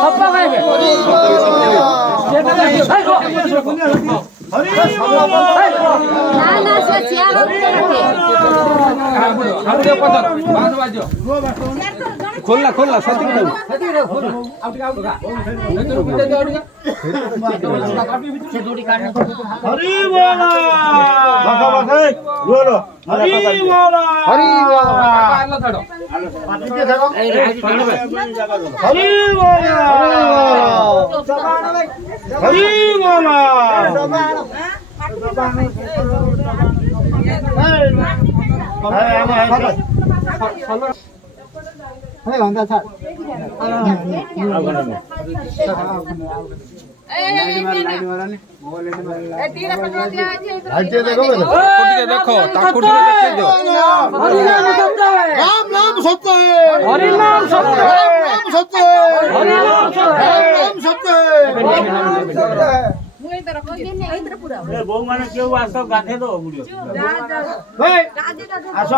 সপ্পা খাইবে না না সে চেয়ার রাখে খোলা খোলা সত্যি কথা হরি বলা হরি বলা হরি বলা হরি বলা হরি বলা দেখো তাকু দেখাই দাও রাম নাম সত্য হরি নাম সত্য রাম সত্য রাম সত্য বউ মানে কেউ আসো গাঁথে দাও আস